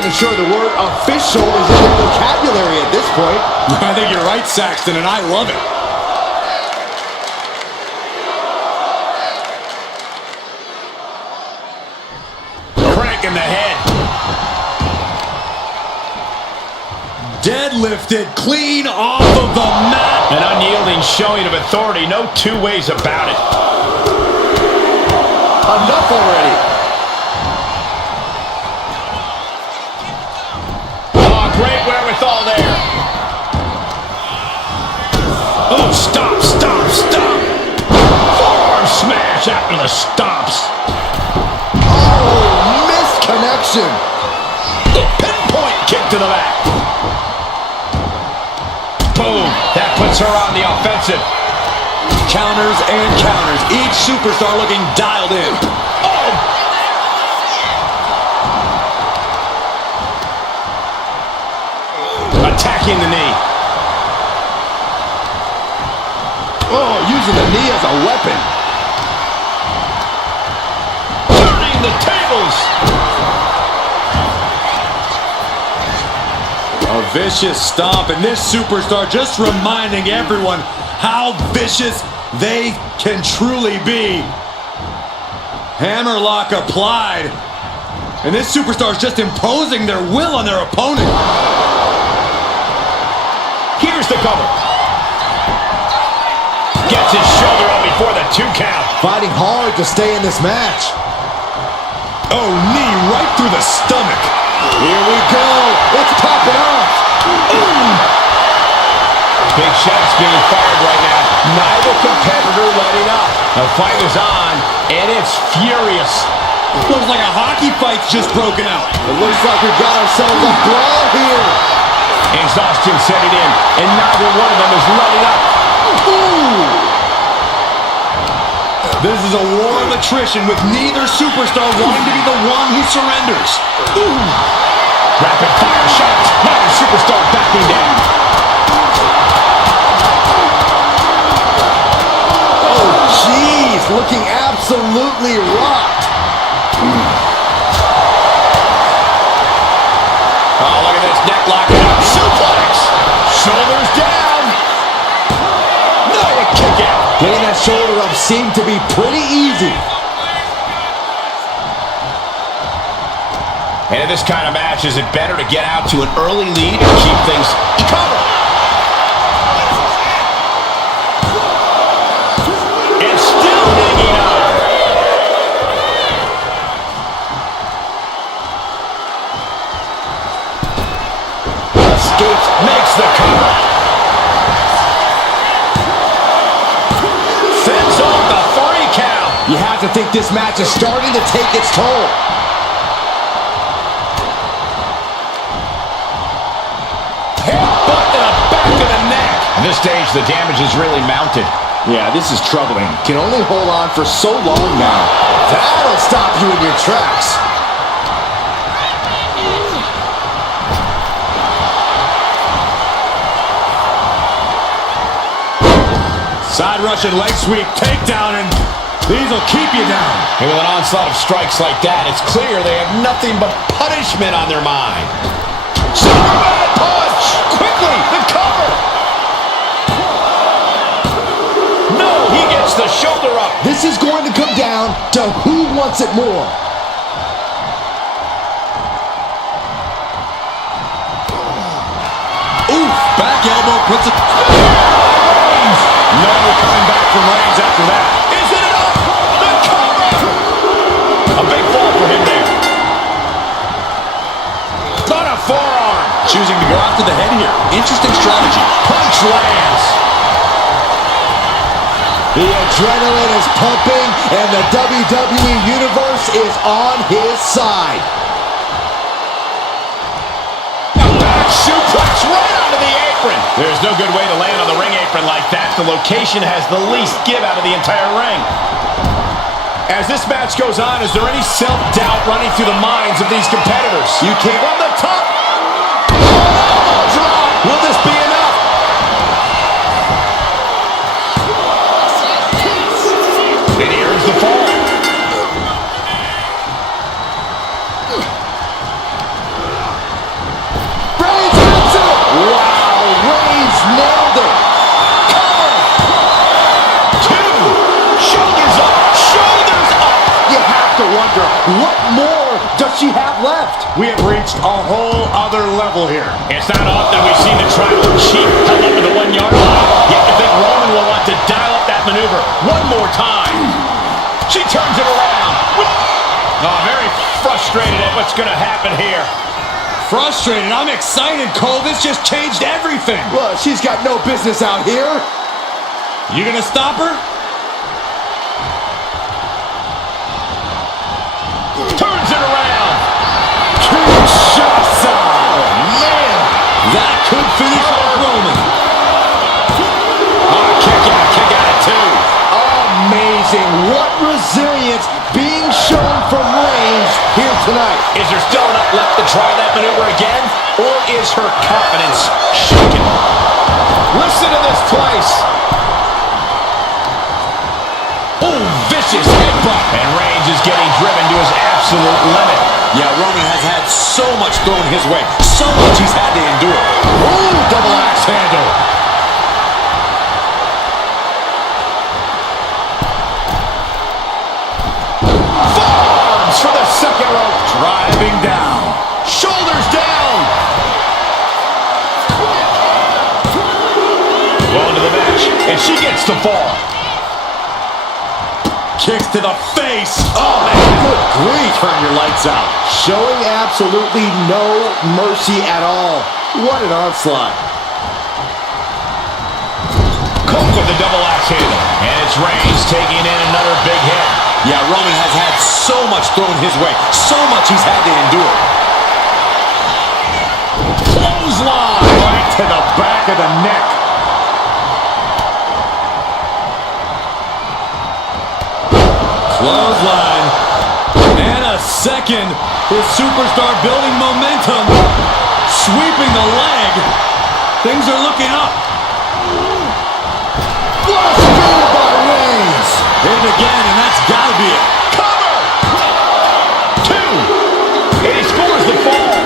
even sure the word official is in the vocabulary at this point. I think you're right, Saxton, and I love it. Crank in the head. Deadlifted clean off of the mat. An unyielding showing of authority. No two ways about it. Enough already. Oh, great wherewithal there. Oh, stop, stop, stop. Forearm smash after the stops. Oh, missed connection. The pinpoint kick to the back. Boom. That puts her on the offensive. Counters and counters. Each superstar looking dialed in. Oh! Attacking the knee. Oh, using the knee as a weapon. Turning the tables. A vicious stomp, and this superstar just reminding everyone how vicious they can truly be. Hammerlock applied, and this superstar is just imposing their will on their opponent. Here's the cover. Gets his shoulder up before the 2 count. Fighting hard to stay in this match. Oh, knee right through the stomach. Here we go. It's popping off. Ooh. Big shots being fired right now. Neither competitor letting up. The fight is on, and it's furious. Looks like a hockey fight's just broken out. It looks like we've got ourselves a brawl here. Exhaustion setting in, and neither one of them is letting up. Ooh. This is a war of attrition with neither superstar wanting to be the one who surrenders. Ooh. Rapid fire shots. Neither superstar backing down. Oh, jeez. Looking absolutely rocked. Oh, look at this neck locking up. Suplex. Shoulders down. No, a kick out. Getting that shoulder up seemed to be pretty easy. And in this kind of match, is it better to get out to an early lead and keep things covered? And still hanging on. Escapes, makes the cover. Fends off the 3 count. You have to think this match is starting to take its toll. Headbutt to the back of the neck. At this stage, the damage is really mounted. Yeah, this is troubling. Can only hold on for so long now. That'll stop you in your tracks. Side Russian leg sweep, takedown, and these will keep you down. And with an onslaught of strikes like that, it's clear they have nothing but punishment on their mind. Superman punch! Quickly, the cover! No, he gets the shoulder up. This is going to come down to who wants it more. Oof, back elbow puts it. No coming back from Reigns after that. Is it enough? The cover! A big fall for him there. On a forearm. Choosing to go after the head here. Interesting strategy. Punch lands. The adrenaline is pumping, and the WWE Universe is on his side. A back suplex right onto the apron. There's no good way to land on the ring apron like that. The location has the least give out of the entire ring. As this match goes on, is there any self-doubt running through the minds of these competitors? You can't. From the top. Oh, drop. Will this be enough? And here's the fall. she have left? We have reached a whole other level here. It's not often we've seen the tribal chief held up to the 1 yard line. You have to think Roman will want to dial up that maneuver one more time. She turns it around. Oh, very frustrated at what's going to happen here. Frustrated? I'm excited, Cole. This just changed everything. Well, she's got no business out here. You gonna stop her? Turns it around. Kinshasa! Man, that could finish off Roman. Oh, kick out at 2. Amazing. What resilience being shown from Reigns here tonight. Is there still enough left to try that maneuver again? Or is her confidence shaken? Listen to this place. Oh, vicious headbutt. And Reigns is getting driven to his absolute limit. Yeah, Roman has had so much thrown his way. So much he's had to endure. Ooh, double axe handle. Forearms for the second rope. Driving down. Shoulders down. Going to the match, and she gets the fall. Kicks to the face. Oh, man. Good grief. Turn your lights out. Showing absolutely no mercy at all. What an onslaught. Cook with the double axe handle. And it's Reigns taking in another big hit. Yeah, Roman has had so much thrown his way. So much he's had to endure. Clothesline. Right to the back of the neck. Clothesline. And a second. His superstar building momentum. Sweeping the leg. Things are looking up. What a spear by Reigns. Hit it again, and that's got to be it. Cover. 2. And he scores the fall.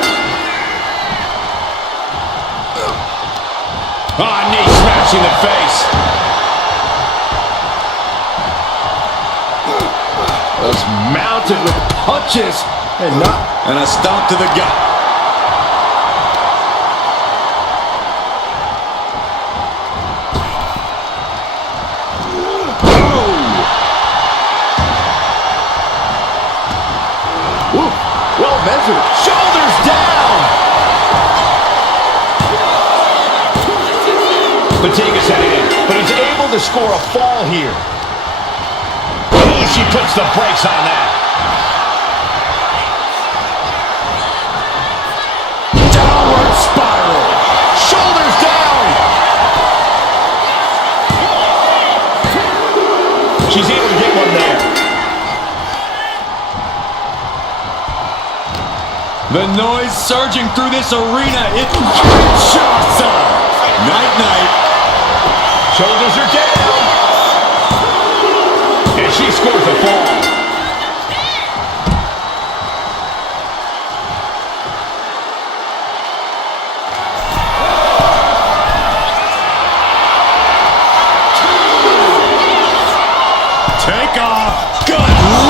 Knee smashing the face. Just mounted with punches and not. And a stomp to the gut. Well measured. Shoulders down. Fatigue is setting in, but he's able to score a fall here. Oh, she puts the brakes on that. Downward spiral. Shoulders down. She's able to get one there. The noise surging through this arena. It's Kinshasa. Night-night. Shoulders are down. And she scores a fall. Take off. Good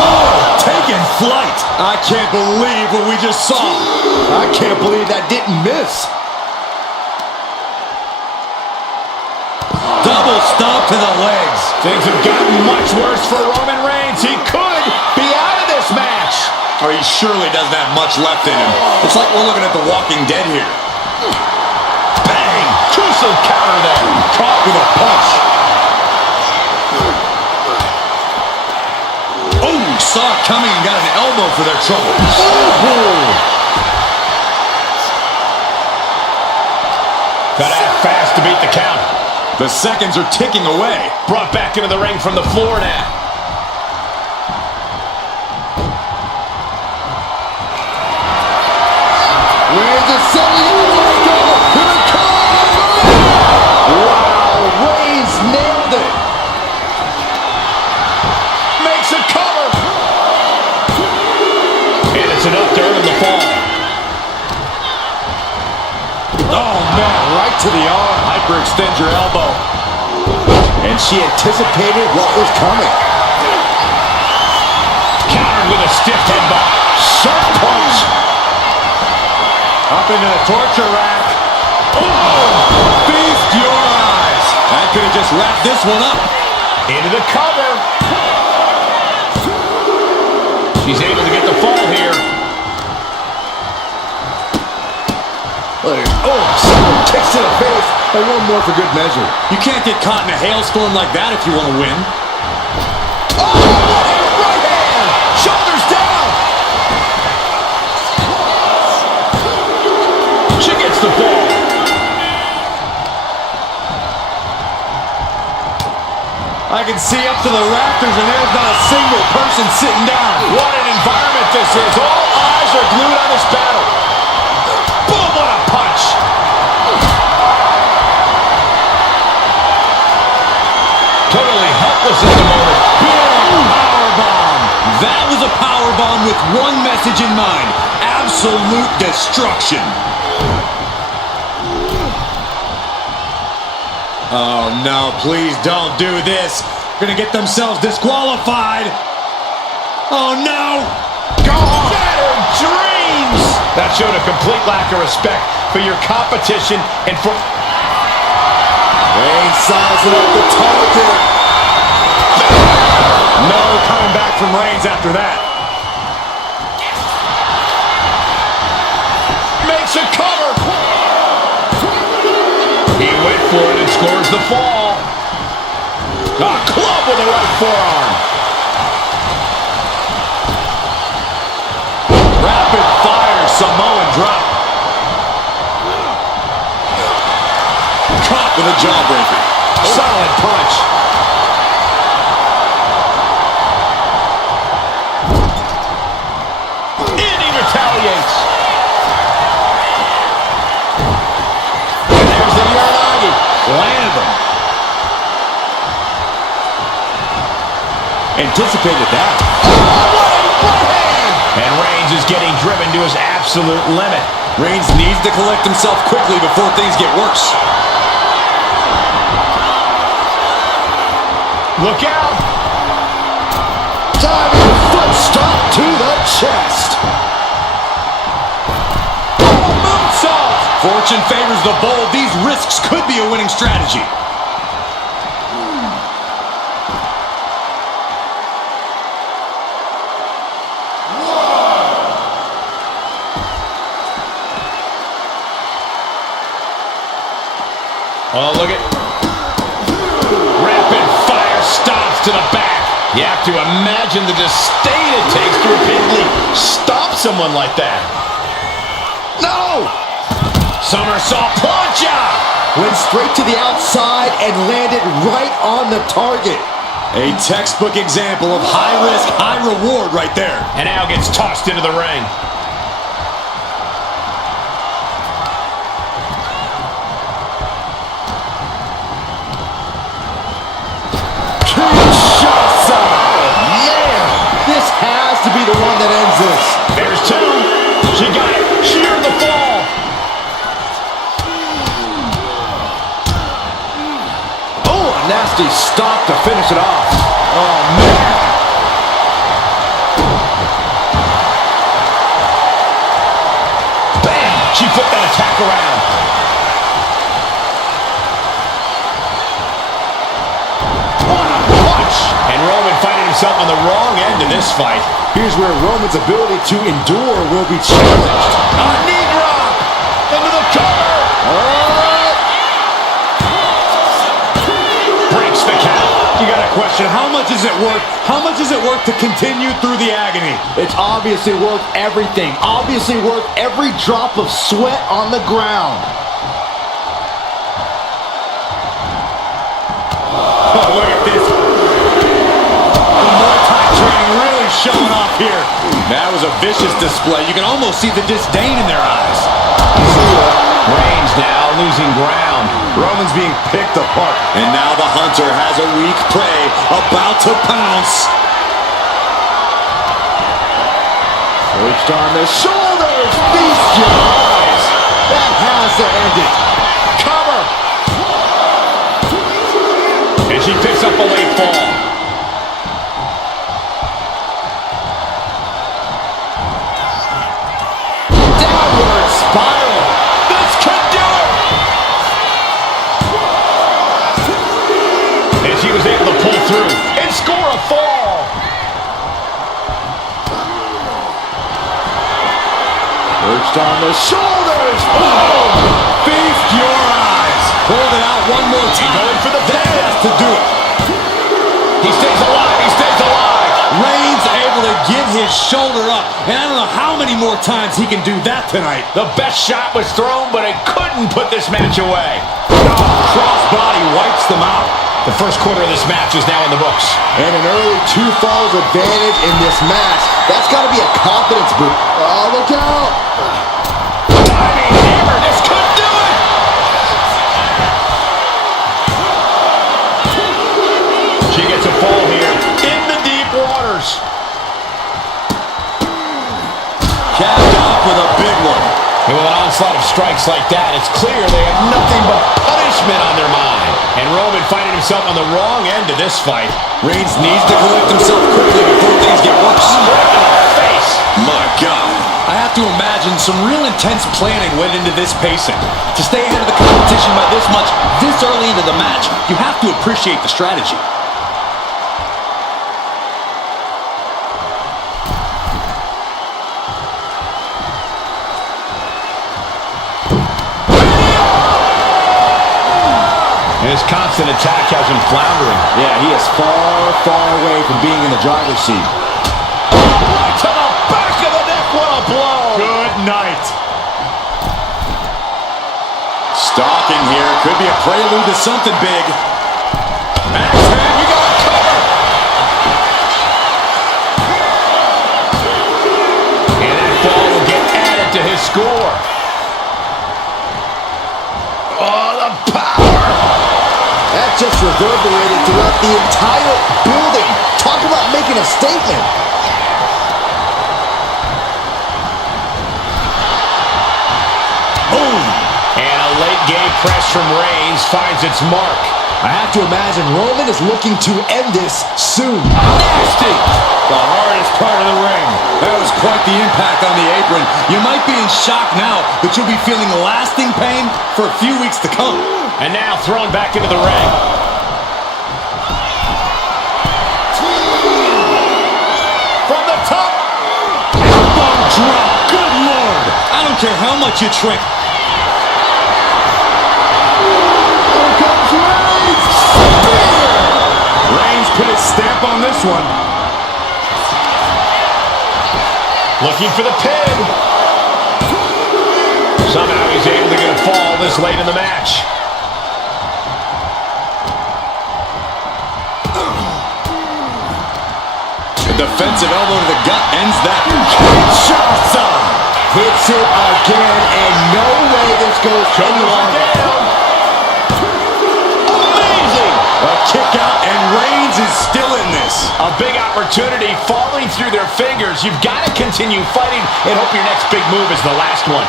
Lord. Taking flight. I can't believe what we just saw. I can't believe that didn't miss. Double stomp to the legs. Things have gotten much worse for Roman Reigns. He could be out of this match. Or he surely doesn't have much left in him. It's like we're looking at The Walking Dead here. Bang! Gruesome counter there. Caught with a punch. Oh, saw it coming and got an elbow for their trouble. Gotta act fast to beat the count. The seconds are ticking away. Brought back into the ring from the floor now. Where's the Zelina? Here it comes! Wow, Reigns nailed it. Makes a cover. And it's enough to earn the fall. Oh, man, right to the arm. Hyperextend your elbow. And she anticipated what was coming. Countered with a stiff headbutt. Sharp punch. Up into the torture rack. Oh! Feast your eyes. That could have just wrapped this one up. Into the cover. She's able to get the fall here. Oh, someone kicks to the face. And one more for good measure. You can't get caught in a hailstorm like that if you want to win. Oh, what a right hand! Shoulders down! She gets the fall. I can see up to the rafters, and there's not a single person sitting down. What an environment this is. All eyes are glued on this battle. Boom, what a punch. Totally helpless at the moment. Big powerbomb. That was a powerbomb with one message in mind. Absolute destruction. Oh, no, please don't do this. Gonna get themselves disqualified. Oh, no. Gone. Shattered dreams. That showed a complete lack of respect for your competition and for... Reigns sizing up the target. No coming back from Reigns after that. Makes a cover. He went for it and scores the fall. A club with the right forearm. Rapid fire Samoan drop. Caught with a jawbreaker. Solid punch. And he retaliates. And there's the Uranagi. Landed them. Anticipated that. And Reigns is getting driven to his absolute limit. Reigns needs to collect himself quickly before things get worse. Look out! Diving foot stomp to the chest. Moonsault! Fortune favors the bold. These risks could be a winning strategy. Oh, look at... Rapid fire stops to the back. You have to imagine the disdain it takes to repeatedly stop someone like that. No! Somersault plancha! Went straight to the outside and landed right on the target. A textbook example of high risk, high reward right there. And now gets tossed into the ring. This has to be the one that ends this. There's two. She got it. Sheared the fall. Oh, a nasty stop to finish it off. Oh, man. Bam! She flipped that attack around. What a punch! And Roman finding himself on the wrong end of this fight. Here's where Roman's ability to endure will be challenged. A knee drop! Into the cover! Breaks the count. You got a question. How much is it worth? How much is it worth to continue through the agony? It's obviously worth everything. Obviously worth every drop of sweat on the ground. Oh, look at this. The Muay Thai training really showing off here. That was a vicious display. You can almost see the disdain in their eyes. Reigns now losing ground. Roman's being picked apart. And now the hunter has a weak prey about to pounce. Reached on the shoulders. Feast your eyes. That has to end it. Cover! And she picks up a late fall. through and score a fall. Perched on the shoulders. Boom! Feast your eyes. Hold it out one more time. Going for the pin. That has to do it. He stays alive. He stays alive. Reigns able to get his shoulder up. And I don't know how many more times he can do that tonight. The best shot was thrown, but it couldn't put this match away. Crossbody wipes them out. The first quarter of this match is now in the books. And an early 2 falls advantage in this match. That's got to be a confidence boost. Oh, look out. Diving hammer. This could do it. She gets a fall here in the deep waters. Capped off with a big one. And with an onslaught of strikes like that, it's clear they have nothing but punishment on their mind. And Roman finding himself on the wrong end of this fight. Reigns needs to collect himself quickly before things get worse. Right in the face. My God. I have to imagine some real intense planning went into this pacing. To stay ahead of the competition by this much, this early into the match, you have to appreciate the strategy. His constant attack has him floundering. Yeah, he is far, far away from being in the driver's seat. Right to the back of the neck. What a blow. Good night. Stalking here. Could be a prelude to something big. Max hand, you got a cover. And that ball will get added to his score. Oh, the power. That just reverberated throughout the entire building. Talk about making a statement. Boom. And a late game press from Reigns finds its mark. I have to imagine Roman is looking to end this soon. Nasty. The hardest part of the ring. That was quite the impact on the apron. You might be in shock now, but you'll be feeling lasting pain for a few weeks to come. And now thrown back into the ring. From the top. Elbow drop. Good Lord. I don't care how much you trick. Here comes Reigns. Reigns put his stamp on this one. Looking for the pin. Somehow he's able to get a fall this late in the match. A defensive elbow to the gut ends that. Kinshasa hits it again, and no way this goes any longer. Amazing! A kick out, and Reigns is still in this. A big opportunity falling through their fingers. You've got to continue fighting and hope your next big move is the last one.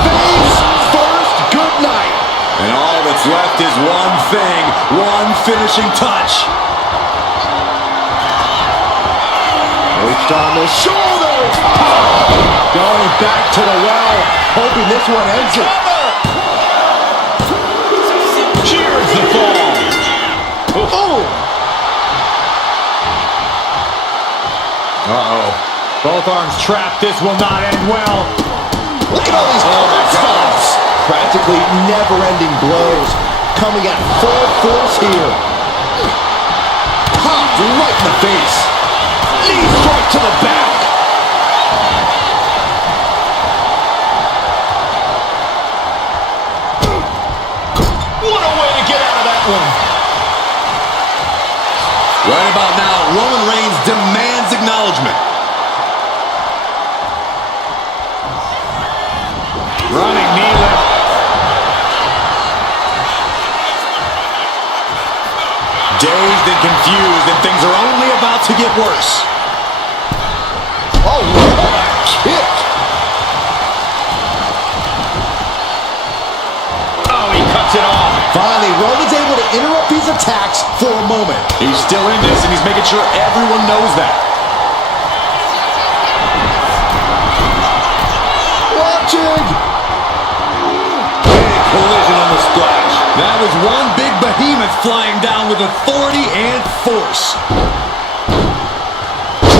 Face first, good night. And all that's left is one thing, one finishing touch. Reached on the shoulders. Going back to the well, hoping this one ends it. Cheers the fall. Oh! Uh-oh. Both arms trapped. This will not end well. Look at all these cross-stomps. Practically never-ending blows coming at full force here. Popped right in the face. Knee strike to the back. What a way to get out of that one. Right about now, Roman Reigns demands acknowledgement. Running knee lift. Dazed and confused, and things are only about to get worse. Oh, what a kick. Oh, he cuts it off. Finally, Roman's able to interrupt these attacks for a moment. He's still in this, and he's making sure everyone knows that. Watching. Big collision on the splash. That was is one big behemoth flying down with authority and force.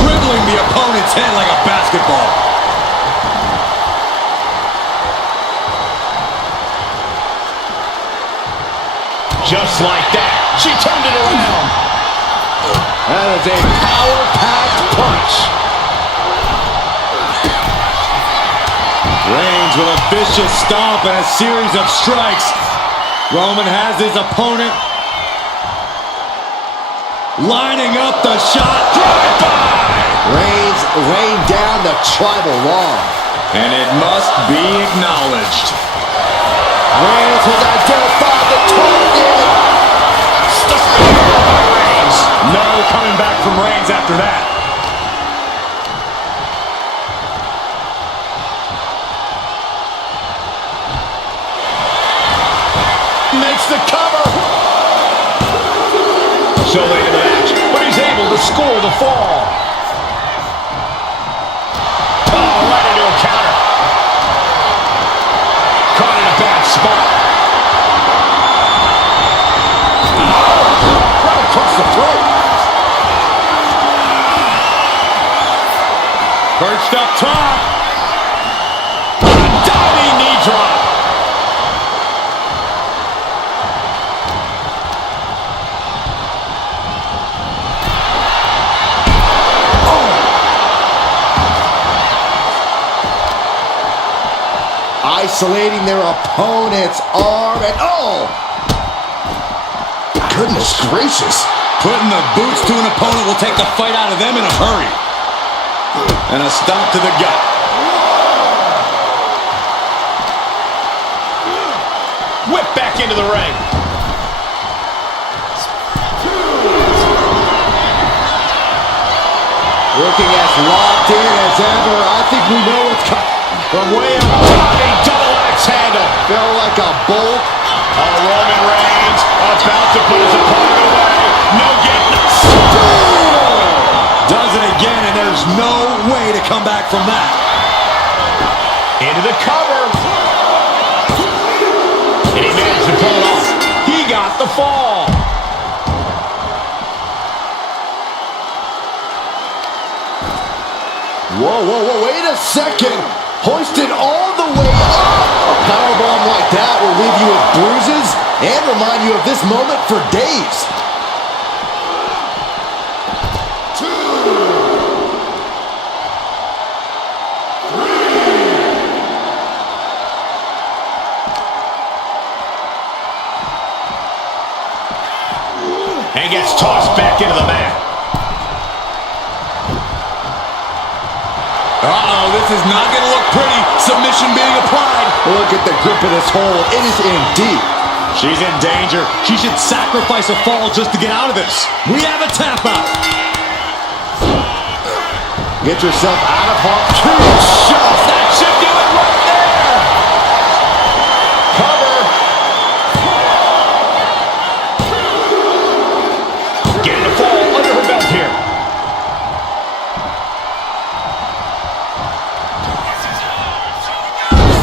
Dribbling the opponent's head like a basketball. Just like that, she turned it around. That is a power-packed punch. Reigns with a vicious stomp and a series of strikes. Roman has his opponent lining up the shot. Drive-by! Reigns laying down the tribal law. And it must be acknowledged. Reigns has identified the target. The spear by Reigns. No coming back from Reigns after that. Makes the cover. So late in the match, but he's able to score the fall. Oh, right into a counter. Caught in a bad spot. Oh, right across the throat. Perched up top. A diving knee drop. Isolating their opponent's arm and goodness gracious. Putting the boots to an opponent will take the fight out of them in a hurry. And a stomp to the gut. Whip back into the ring. Looking as locked in as ever. I think we know what's coming. From way up top, a double axe handle. Felt like a bolt. Roman Reigns about to put his opponent away. No getting this. Does it again, and there's no way to come back from that. Into the cover. And he managed to pull it off. He got the fall. Whoa, wait a second. Hoisted all the way up. A powerbomb like that will leave you with bruises and remind you of this moment for days. And gets tossed back into the mat. Uh-oh, this is not going to look pretty. Submission being applied. Look at the grip of this hold. It is in deep. She's in danger. She should sacrifice a fall just to get out of this. We have a tap out. Get yourself out of harm's way. Two shots. That should do it right there. Cover. Getting the fall under her belt here.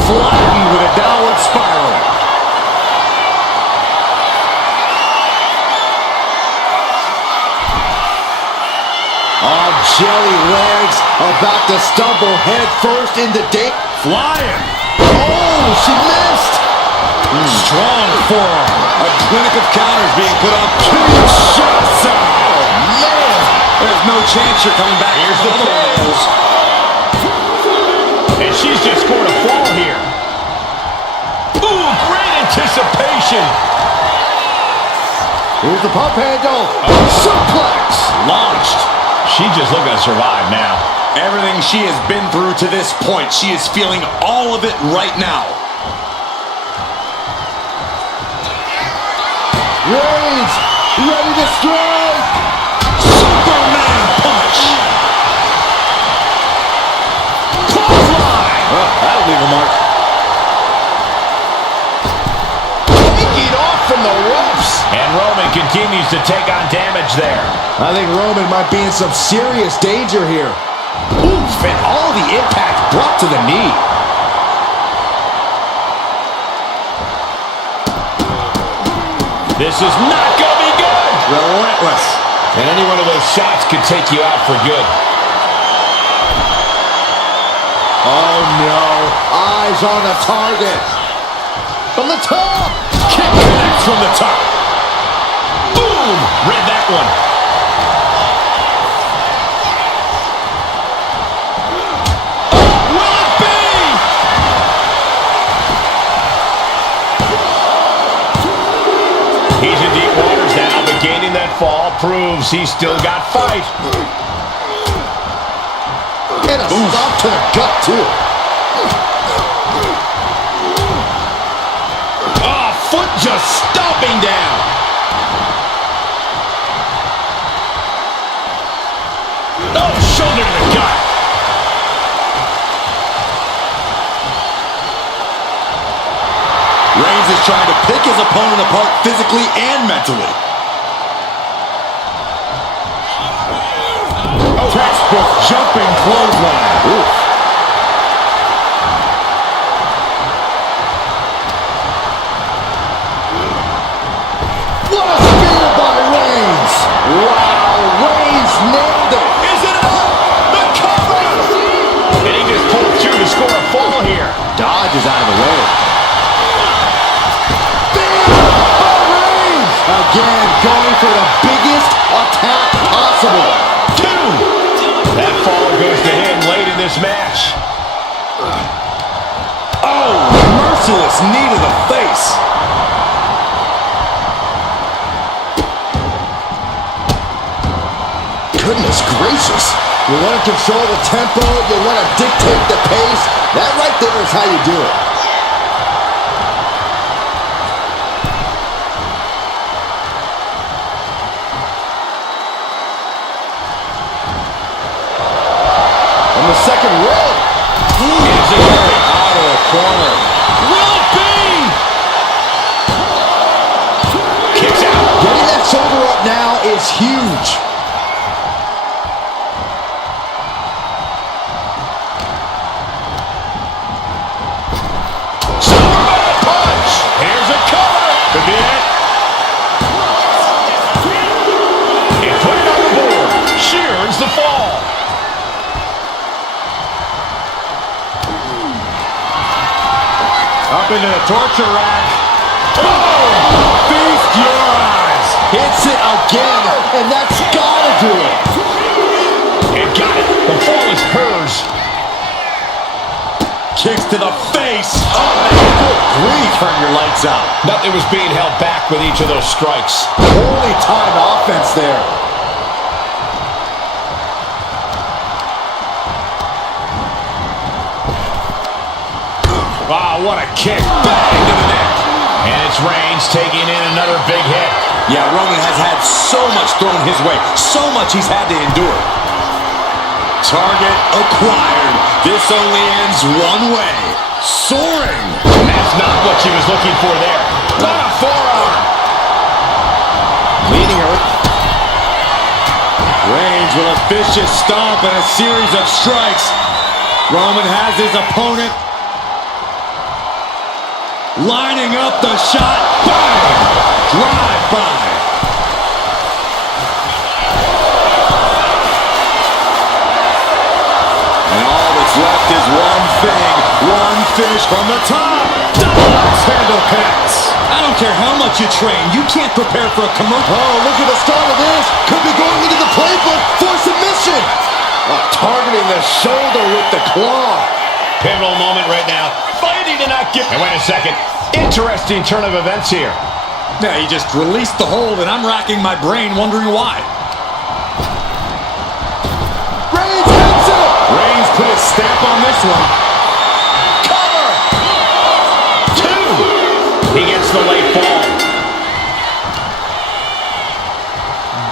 Flattened with a downward spiral. Oh, jelly legs about to stumble head first into date. Flying. Oh, she missed. Strong forearm. A clinic of counters being put on. Two shots. Oh, man. There's no chance you're coming back. Here's the throws. And she's just scored a fall here. Ooh, great anticipation. Here's the pump handle. Suplex. Launched. She's just looking to survive now. Everything she has been through to this point, she is feeling all of it right now. Reigns, ready to strike. Superman punch. Clothesline. Oh, that'll leave a mark. Taking off from the ropes. And Roman continues to take on damage there. I think Roman might be in some serious danger here. Oof, and all the impact brought to the knee. This is not going to be good. Relentless. And any one of those shots could take you out for good. Oh, no. Eyes on the target. From the top. Kick connects from the top. Boom! Read that one. He's in deep waters now, but gaining that fall proves he's still got fight. And a stop to the gut, too. Oh, foot just stomping down. Oh, shoulder to the gut. Reigns is trying to pick his opponent apart physically and mentally. Oh, textbook jumping clothesline. Oof. What a spear by Reigns. Wow, Reigns nailed it. Is it up? The cover! And he just pulled through to score a fall here. Dodge is out of the way. Again, going for the biggest attack possible. Two. That fall goes to him late in this match. Oh, merciless knee to the face. Goodness gracious. You want to control the tempo, you want to dictate the pace. That right there is how you do it. On the second row. Is it Out of the corner. Will it be? Kicks out. Getting that shoulder up now is huge. Superman punch. Here's a cover. Could be it. And put it on the board. Shears the fall. Up into the torture rack. Oh! Feast your eyes. Hits it again, and that's gotta do it. And got it. The fall is hers. Kicks to the face. Oh, man, good grief. Turn your lights out. Nothing was being held back with each of those strikes. Holy timed offense there. Wow, what a kick. Bang to the neck. And it's Reigns taking in another big hit. Yeah, Roman has had so much thrown his way. So much he's had to endure. Target acquired. This only ends one way. Soaring. And that's not what she was looking for there. What a forearm. Leading her. Reigns with a vicious stomp and a series of strikes. Roman has his opponent lining up the shot. Bang! Drive by. And all that's left is one thing. One finish from the top. Handle connects. I don't care how much you train. You can't prepare for a commercial. Oh, look at the start of this. Could be going into the playbook for submission. Targeting the shoulder with the claw. Pivotal moment right now. Fighting to not give. And wait a second. Interesting turn of events here. Yeah, he just released the hold, and I'm racking my brain wondering why. Reigns hits it. Reigns put his stamp on this one. Cover. Two. He gets the late fall.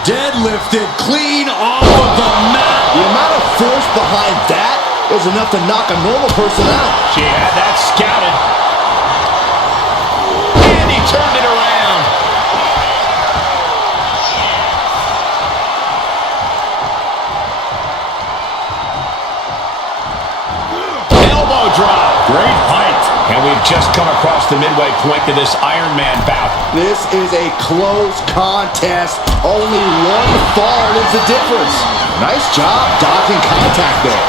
Deadlifted clean off of the mat. The amount of force behind that is enough to knock a normal person out. She had that scouted. And he turned it around. Elbow drop. Great height. And we've just come across the midway point to this Iron Man bout. This is a close contest. Only one fall is the difference. Nice job dodging contact there.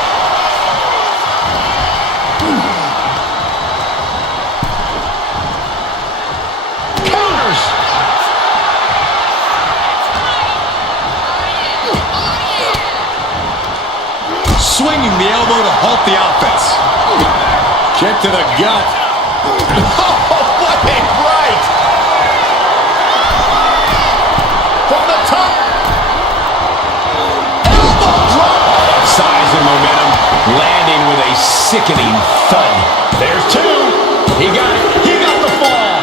Counters! Swinging the elbow to halt the offense. Kick to the gut. Oh, what a right! From the top. Elbow drop. Size and momentum, landing with a sickening thud. There's two. He got it. He got the fall.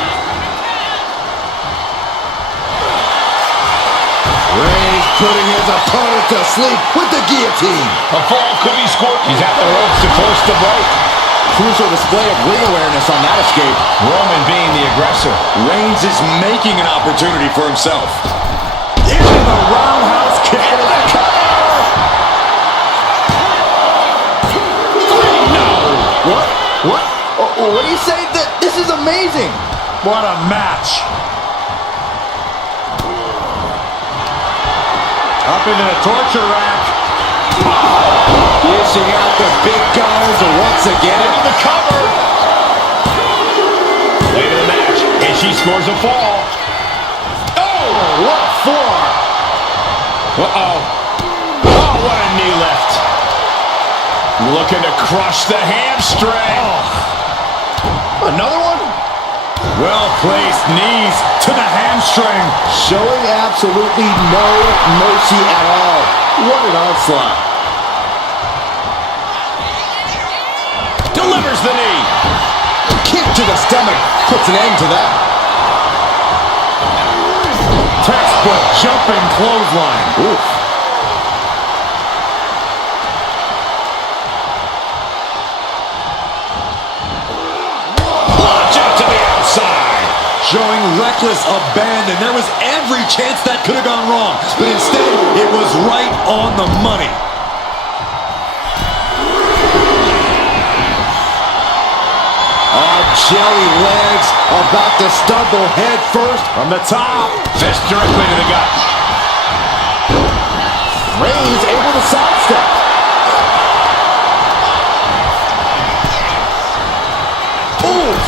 Reigns putting his opponent to sleep with the guillotine. A fall could be scored. He's at the ropes to force the break. Crucial display of ring awareness on that escape. Roman being the aggressor. Reigns is making an opportunity for himself. Into the roundhouse kick. What? What? What do you say? This is amazing. What a match. Up into the torture rack. Dishing out the big guns once again. Into the cover. Late in the match, and she scores a fall. Oh, what for? Uh-oh. Oh, what a knee lift. Looking to crush the hamstring. Oh. Another one? Well-placed knees to the hamstring. Showing absolutely no mercy at all. What an onslaught. Delivers the knee. Kick to the stomach puts an end to that. Textbook jumping clothesline. Oof. Launch out to the outside. Showing reckless abandon. There was every chance that could have gone wrong, but instead, it was right on the money. Jelly legs about to stumble head first From the top. Fist directly to the gut. Reigns able to sidestep. Oof.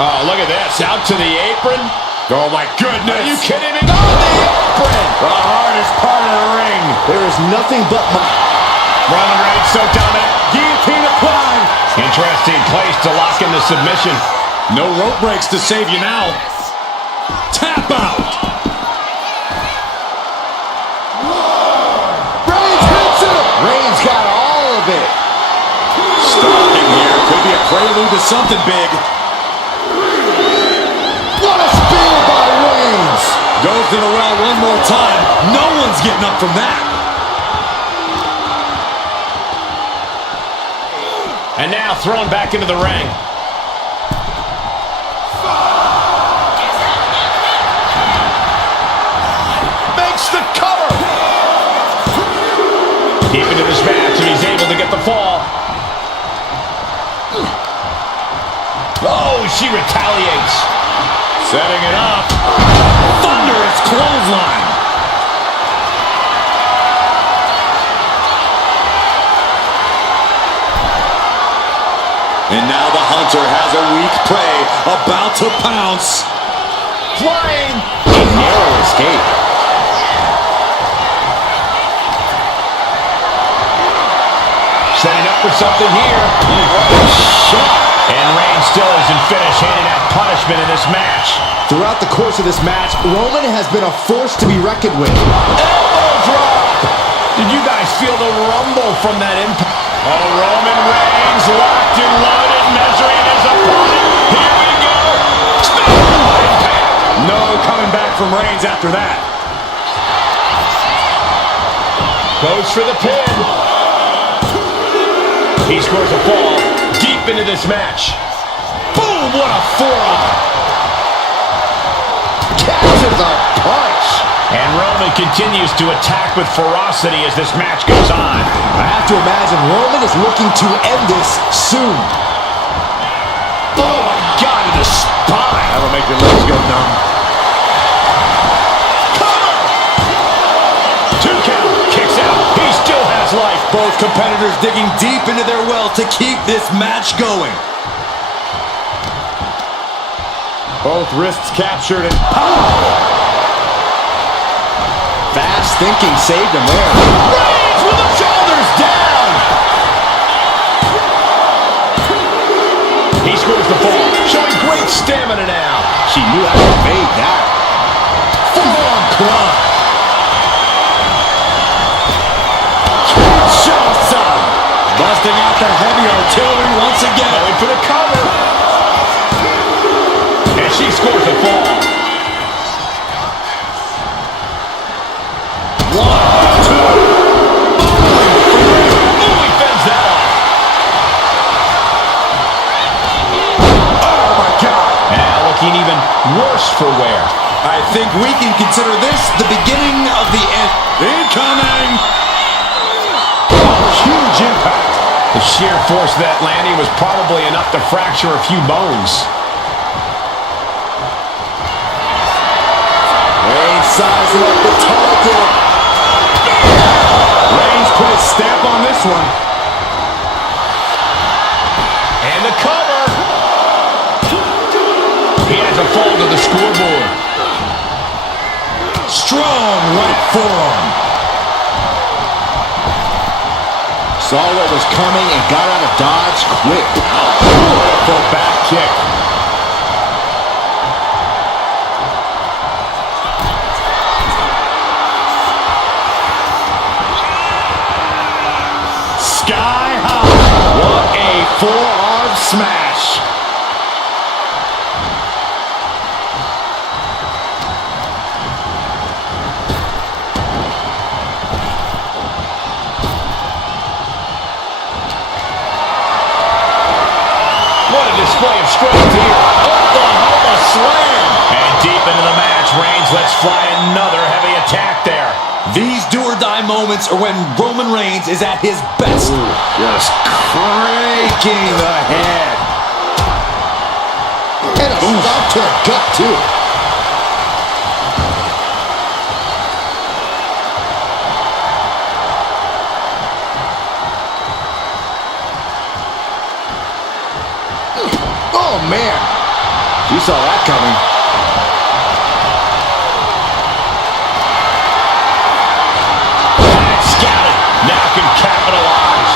Oh, look at this. Out to the apron. Oh, my goodness. Are you kidding me? On the apron. The hardest part of the ring. There is nothing but Roman Reigns so dominant. Guillotine applied. Interesting place to lock in the submission. No rope breaks to save you now. Tap out. Reigns hits it. Reigns got all of it. Stalking here. Could be a prelude to something big. What a spear by Reigns. Goes to the well one more time. No one's getting up from that. And now thrown back into the ring. Makes the cover. Deep into this match, and he's able to get the fall. Oh, she retaliates. Setting it up. Thunderous clothesline. And now the Hunter has a weak prey about to pounce. Flying. A narrow escape. Setting up for something here. And Reigns still isn't finished handing out punishment in this match. Throughout the course of this match, Roman has been a force to be reckoned with. Elbow drop. Did you guys feel the rumble from that impact? Oh, Roman Reigns locked and loaded, measuring his opponent. Here we go. Impact. No coming back from Reigns after that. Goes for the pin. He scores a fall deep into this match. Boom, what a forearm. Catches a punch. And Roman continues to attack with ferocity as this match goes on. I have to imagine Roman is looking to end this soon. Oh, my God, to the spine. That'll make your legs go numb. Cover! 2 count. Kicks out. He still has life. Both competitors digging deep into their well to keep this match going. Both wrists captured and fast thinking saved him there. Reigns with the shoulders down. He scores the fall, showing great stamina now. She knew how to evade that. Full-on climb. Shows up. Busting out the heavy artillery once again. Going for the cover. And she scores the fall. 1, 2. Oh, he fends that off. Oh, my God. Now looking even worse for wear. I think we can consider this the beginning of the end. Incoming. Huge impact. The sheer force of that landing was probably enough to fracture a few bones. Reigns sizing up the target. Reigns put his stamp on this one. And the cover. He has a fall to the scoreboard. Strong right forearm. Saw what was coming and got out of dodge quick. Beautiful back kick. Sky high. What a forearm smash. What a display of strength here. Oklahoma slam. And deep into the match, Reigns lets fly another heavy attack there. These do-or-die moments are when Roman Reigns is at his best. Just cranking the head. And a stop to the gut, too. Oh, man. You saw that coming. And scouted. Now can capitalize.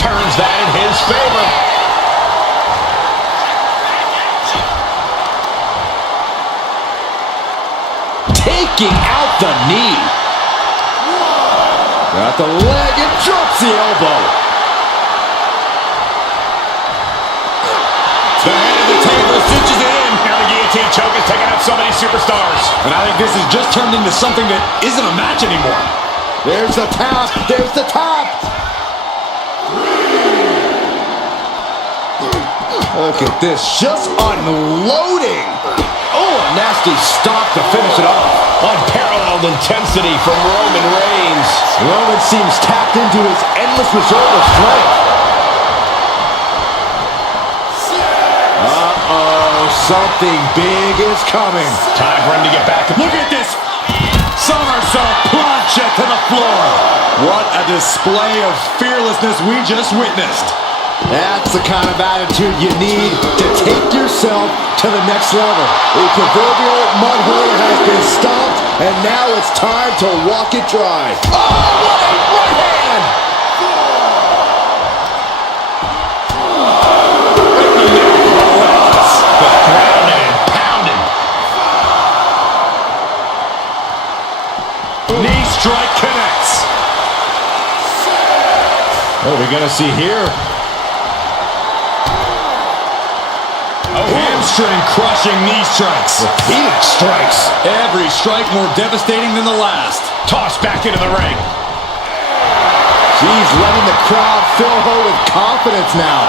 Turns that in his favor. Taking out the knee. Got the leg and drops the elbow. The head of the table cinches it in. Now the guillotine choke has taken out so many superstars. And I think this has just turned into something that isn't a match anymore. There's the tap. There's the tap. Look at this. Just unloading. Oh, a nasty stop to finish it off. Unparalleled intensity from Roman Reigns. Roman seems tapped into his endless reserve of strength. Uh-oh, something big is coming. Time for him to get back. Look at this somersault plunge to the floor. What a display of fearlessness we just witnessed. That's the kind of attitude you need to take yourself to the next level. The proverbial mud warrior has been stomped, and now it's time to walk it dry. Oh, what a right hand! Grounded and pounded. Knee strike connects. What are we going to see here? Hamstring crushing knee strikes. Repeated strikes. Every strike more devastating than the last. Tossed back into the ring. She's letting the crowd fill her with confidence now.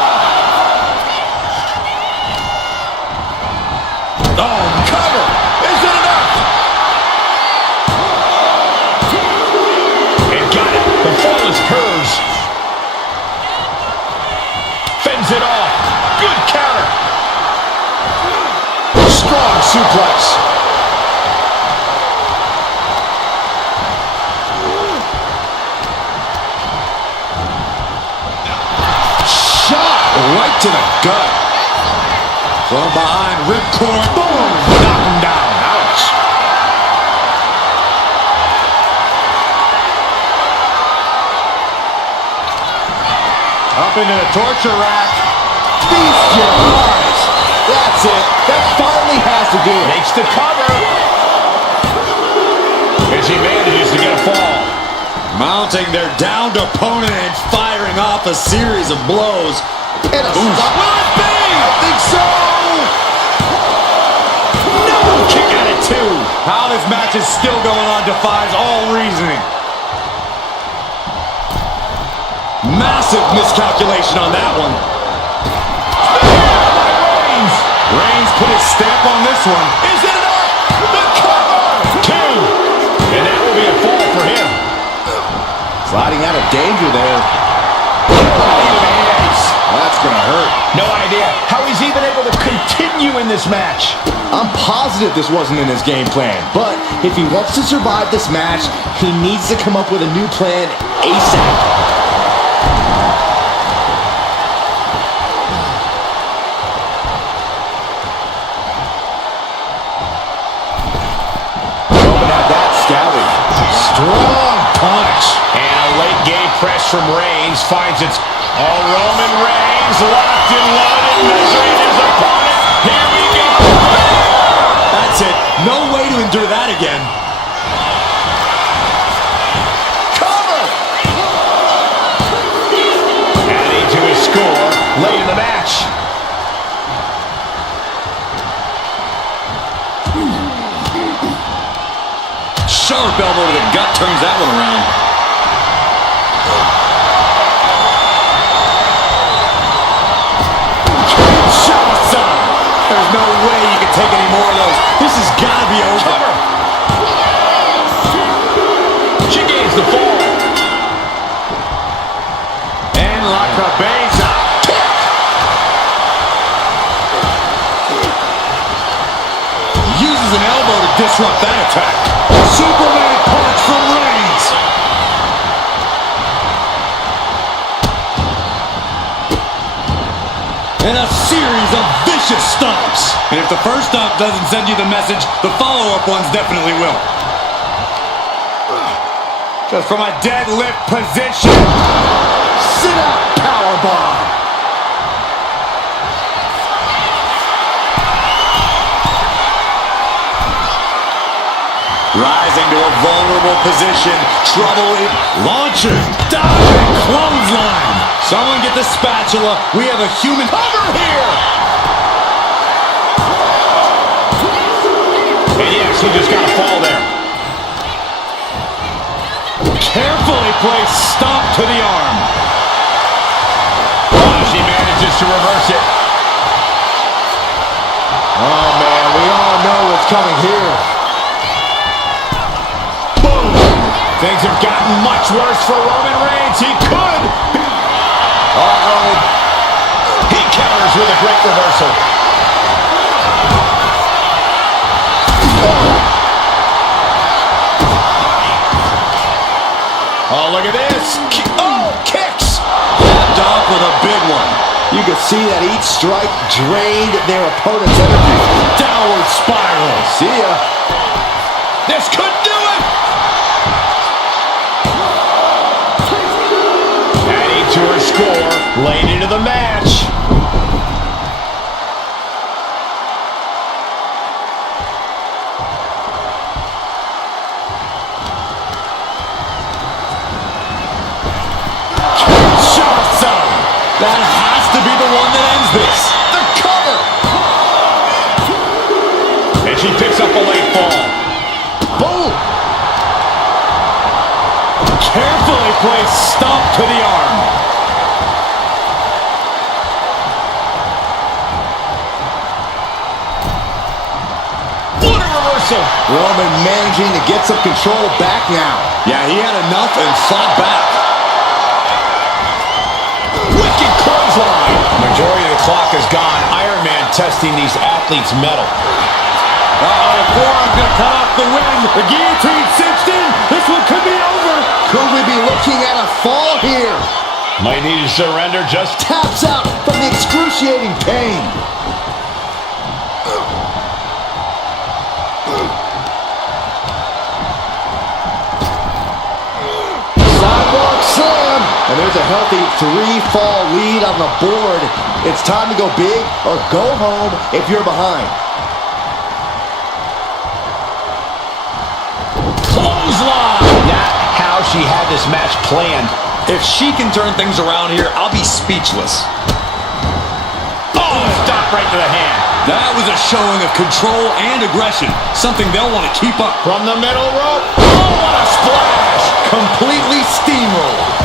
Oh, cover. Is it enough? And got it. The fall is hers. Fends it off. Good counter. Strong suplex. Right to the gut. From behind, ripcord. Boom! Knock him down. Ouch. Up into the torture rack. Feast your eyes. That's it. That finally has to do it. Makes the cover. And she manages to get a fall. Mounting their downed opponent and firing off a series of blows. And a stop. Will it be? I think so. No! Kick out at 2. How this match is still going on defies all reasoning. Massive miscalculation on that one. Reigns. Reigns put his stamp on this one. Is it enough? The cover! 2. And that will be a fall for him. Sliding out of danger there. That's going to hurt. No idea how he's even able to continue in this match. I'm positive this wasn't in his game plan, but if he wants to survive this match, he needs to come up with a new plan ASAP. Strong punch. And a late game press from Reigns finds its all Roman Reigns locked and loaded, measuring his opponent. Here we go. That's it. No way to endure that again. Cover. Adding to his score late in the match. Sharp elbow to the gut turns that one around. There's no way you can take any more of those. This has got to be over. Cover. She gains the fall. And La Cabeza. Uses an elbow to disrupt that attack. Superman punch from Reigns. And a series of vicious stomps. And if the first stomp doesn't send you the message, the follow-up ones definitely will. Just from a deadlift position. Sit out powerbomb. Rising to a vulnerable position. Trouble in launcher. Diving clothesline. Someone get the spatula. We have a human Cover here. And yes, he just got a fall there. Carefully placed stomp to the arm. Oh, she manages to reverse it. Oh, man, we all know what's coming here. Boom. Things have gotten much worse for Roman Reigns. He could. Uh-oh. He counters with a great reversal. Oh, look at this. Oh, kicks. Capped off with a big one. You can see that each strike drained their opponent's energy. Downward spiral. See ya. This could do it. Adding to her score late into the match. That has to be the one that ends this. The cover. And she picks up a late fall. Boom. Carefully placed stomp to the arm. Roman managing to get some control back now. Yeah, he had enough and fought back. Wicked clothesline. Majority of the clock is gone. Iron Man testing these athletes' mettle. Uh-oh, forearm's gonna cut off the win. The guillotine cinched in. This one could be over. Could we be looking at a fall here? Might need to surrender. Just Taps out from the excruciating pain. Sidewalk slam. And there's a healthy 3-fall lead on the board. It's time to go big or go home if you're behind. clothesline. Not how she had this match planned. If she can turn things around here, I'll be speechless. Oh, stop right to the hand. That was a showing of control and aggression, something they'll want to keep up. From the middle rope. Oh, what a splash. Completely steamrolled.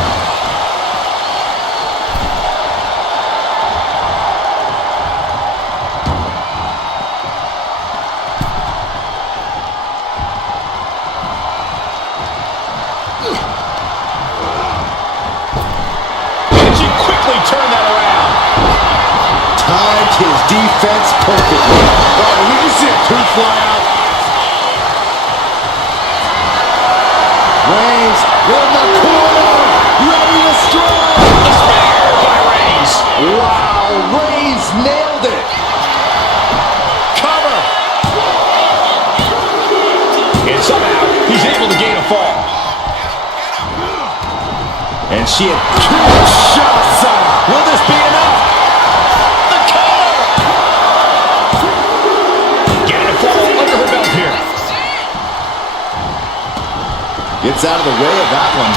And she quickly turned that around. Timed his defense perfectly. Oh, did we just see a tooth fly out? Reigns in the corner, ready to strike. The spear by Reigns. Wow, Reigns nailed it. Cover. And somehow, he's able to gain a fall. And she had two shots on. Will this be enough? The cover. Getting a fall under her belt here. Gets out of the way of that one.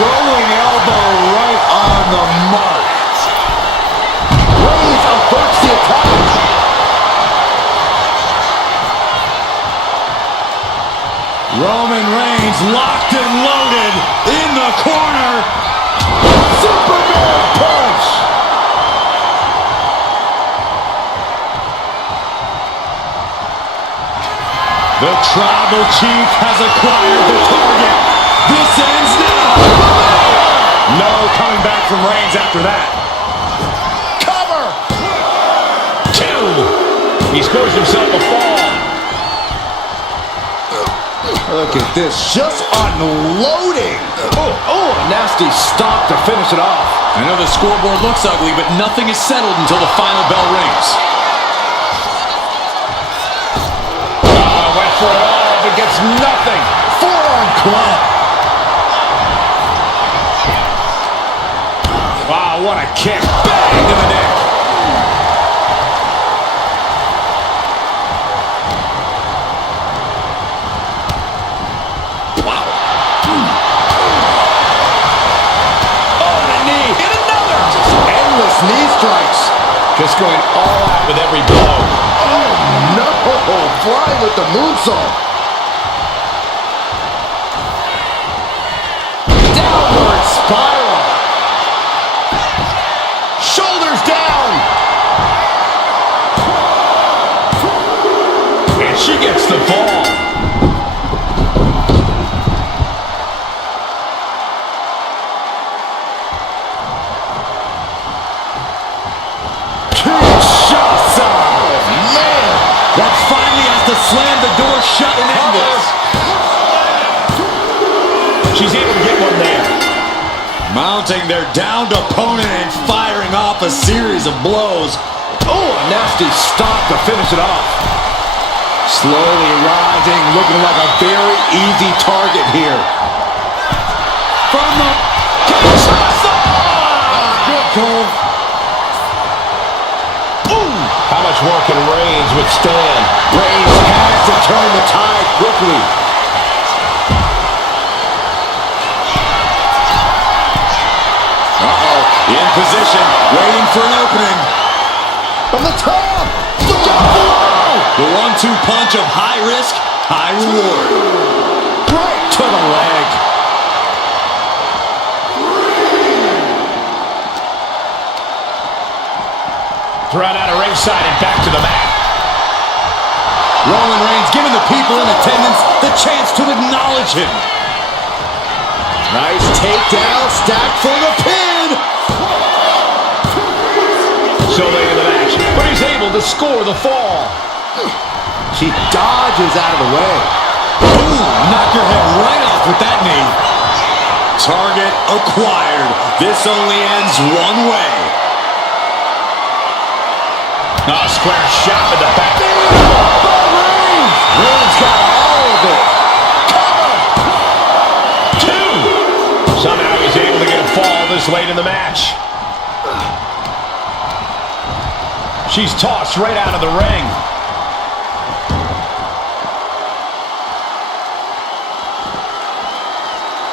Rolling elbow right on the mark. Reigns averts the attack. Roman Reigns locked and loaded in the corner. Superman punch. The Tribal Chief has acquired the target. This ends now. No coming back from Reigns after that. Cover. Two. He scores himself a fall. Look at this, just unloading. Oh, a nasty stop to finish it off. I know the scoreboard looks ugly, but nothing is settled until the final bell rings. Went for it all, but gets nothing. Forearm club. Wow, what a kick. Bang to the neck. Wow. Oh, and a knee. And another. Endless knee strikes. Just going all out with every blow. Oh no, flying with the moonsault. Downward spiral. Shoulders down. And she gets the fall. Shots on. Man. That finally has to slam the door shut and end this. She's able to get one there. Mounting their downed opponent and firing off a series of blows. Oh, a nasty stop to finish it off. Slowly rising, looking like a very easy target here. From the... Good goal. How much more can Reigns withstand? Reigns has to turn the tide quickly. Uh-oh, in position, waiting for an opening. From the top. Look out below. The 1-2 punch of high risk, high reward. Right to the leg. Thrown out of ringside and back to the mat. Roman Reigns giving the people in attendance the chance to acknowledge him. Nice takedown, stacked for the pin. So late in the match, but he's able to score the fall. She dodges out of the way. Ooh, knock your head right off with that knee. Target acquired. This only ends one way. Oh, square shot at the back. Reigns got all of it. Somehow he's able to get a fall this late in the match. She's tossed right out of the ring.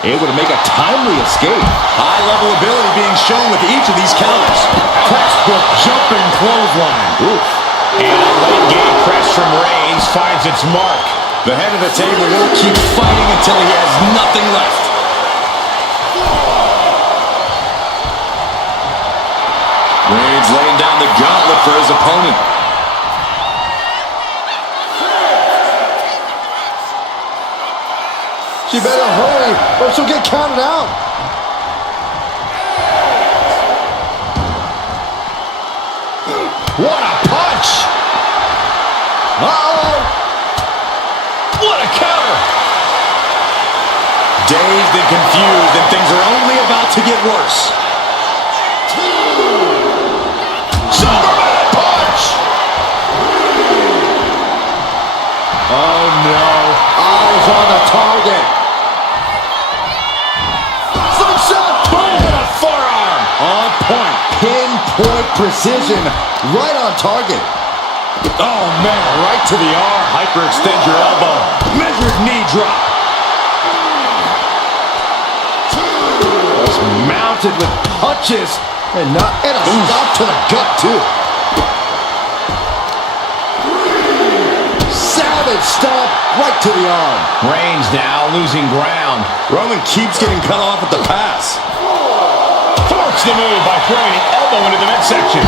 Able to make a timely escape. High-level ability being shown with each of these counters. Textbook jumping clothesline. Oof. And a late game press from Reigns finds its mark. The head of the table won't keep fighting until he has nothing left. Reigns laying down the gauntlet for his opponent. She better hurry or she'll get counted out. What a punch! Uh-oh. What a counter! Dazed and confused, and things are only about to get worse. Superman punch! Oh no. Eyes on the target. Slingshot. Boom! And a forearm! On point. Pinpoint precision. Right on target. Oh man, right to the arm. Hyperextend your elbow. Measured knee drop. Just mounted with punches. And a stop to the gut, too. Savage stomp right to the arm. Reigns now losing ground. Roman keeps getting cut off at the pass. Forks the move by throwing an elbow into the midsection.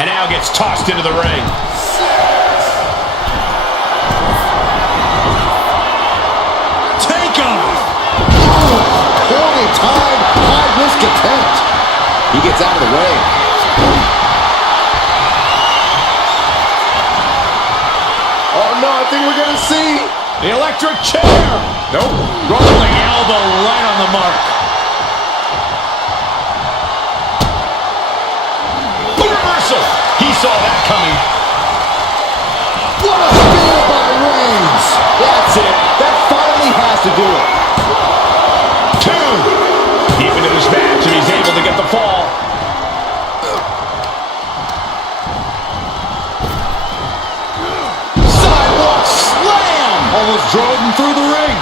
And now gets tossed into the ring. Poorly timed, high-risk attempt. He gets out of the way. Oh, no, I think we're going to see. The electric chair. Nope. Rolling elbow right on the mark. Reversal. He saw that coming. What a spear by Reigns. That's it. That finally has to do it. Deep into this match, and he's able to get the fall. Sidewalk slam! Almost drove him through the ring.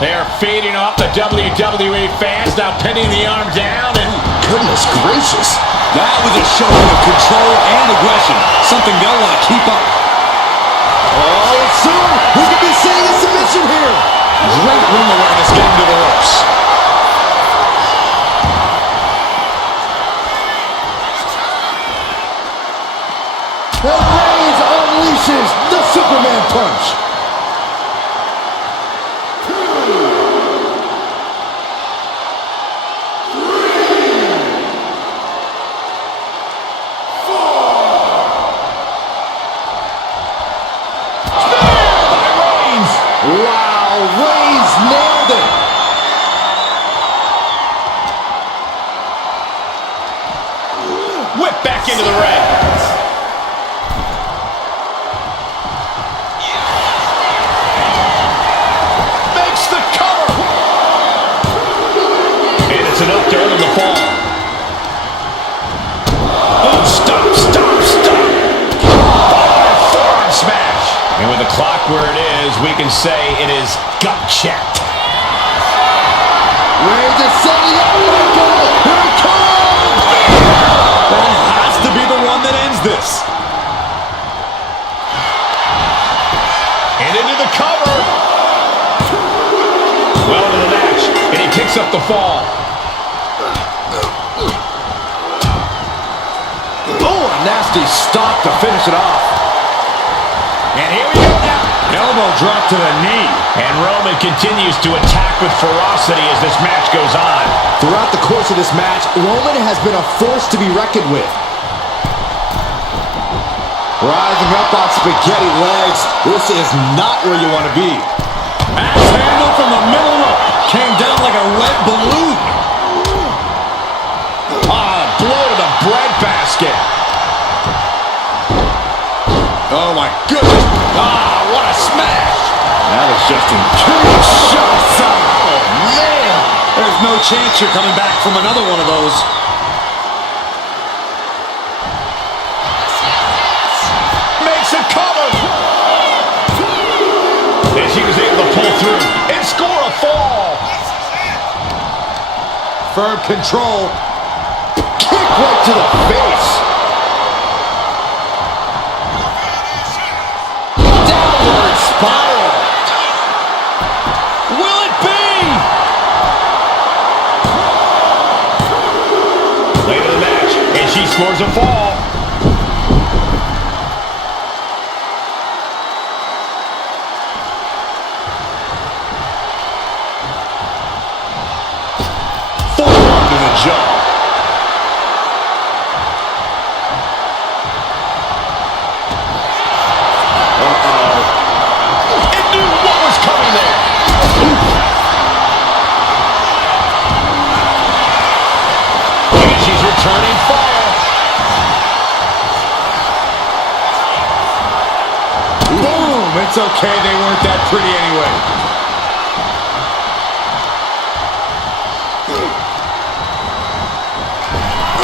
They're feeding off the WWE fans, now pinning the arm down, and Goodness gracious. That was a showing of control and aggression, something they'll want to keep up. Oh, soon we could be seeing a submission here. Great ring awareness getting to the ropes. And Reigns unleashes the Superman punch. Wow, Reigns nailed it. whip back into the ring. Makes the cover. And it's enough to earn him the fall. Oh, stop. Forearm smash. And with the clock where it is, we can say it is gut checked. Reigns is setting up. Here it comes. That has to be the one that ends this. And into the cover. Well into the match. And he picks up the fall. Oh, a nasty stop to finish it off. And here we go now. Elbow drop to the knee. And Roman continues to attack with ferocity as this match goes on. Throughout the course of this match, Roman has been a force to be reckoned with. Rising up on spaghetti legs. This is not where you want to be. Axe handle from the middle rope. Came down like a lead balloon. Blow to the breadbasket. Oh, my goodness. What a smash. That is just intense. Shots up. Oh, man. There's no chance you're coming back from another one of those. Makes a cover. And she was able to pull through and score a fall. Firm control. Kick right to the face. Downward spiral. Will it be? Late in the match, and she scores a fall. Forearm to the jaw. It knew what was coming there. And she's returning fire. Boom. It's okay. They weren't that pretty anyway.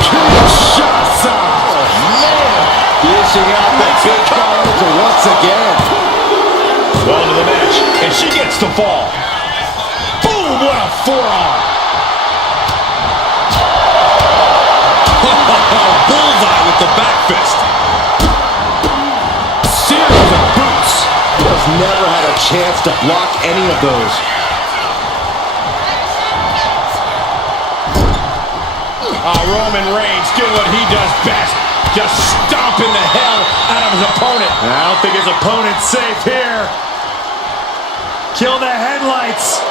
Kinshasa. Oh, man. Dishing out the big guns once again. Well into the match, and she gets the fall. Boom, what a forearm. Bullseye with the back fist. Series of boots. Has never had a chance to block any of those. Roman Reigns doing what he does best. Just stomping the hell out of his opponent. I don't think his opponent's safe here. Kill the headlights.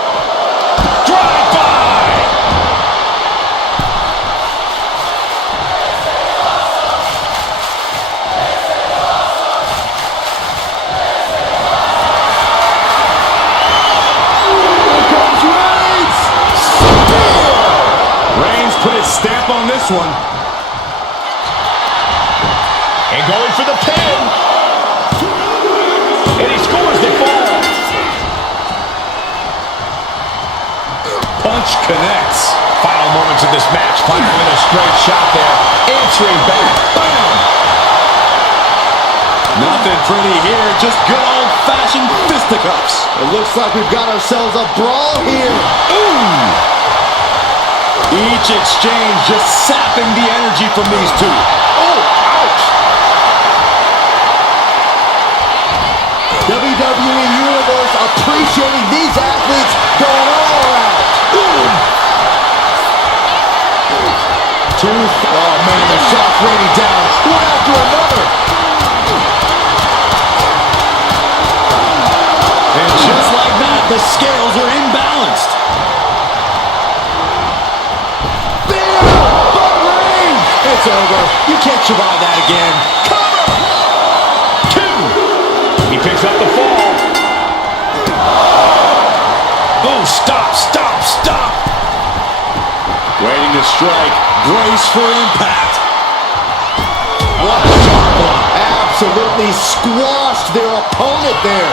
Drive by. Here comes Reigns. Reigns put his stamp on this one. And going for the pin. And he scores the fall. Punch connects. Final moments of this match. Firing in a straight shot there. Answering back. Bam! Nothing pretty here. Just good old-fashioned fisticuffs. It looks like we've got ourselves a brawl here. Ooh! Each exchange just sapping the energy from these two. Oh, ouch. WWE Universe appreciating these athletes going all around. Boom. Oh, man, the shots raining down, one after another. And just like that, the scales are imbalanced. But Reigns. It's over. You can't survive that again. Cover! Two! He picks up the fall. Oh, stop, stop, stop! Waiting to strike. Brace for impact. What a sharp block. Absolutely squashed their opponent there.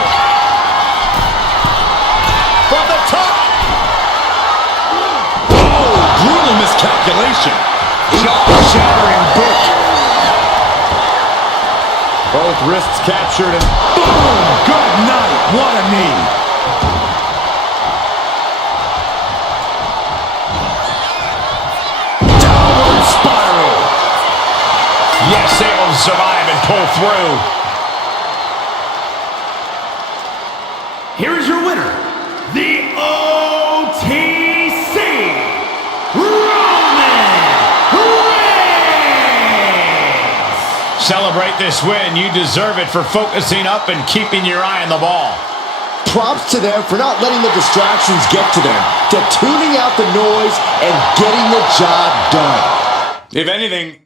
From the top! Oh, brutal miscalculation. Jaw-shattering boot. Both wrists captured and boom! Good night. What a knee. Downward spiral. Yes, able to survive and pull through. here is your winner, the OTC Roman Reigns! Celebrate this win. You deserve it for focusing up and keeping your eye on the ball. Props to them for not letting the distractions get to them, to tuning out the noise and getting the job done. If anything,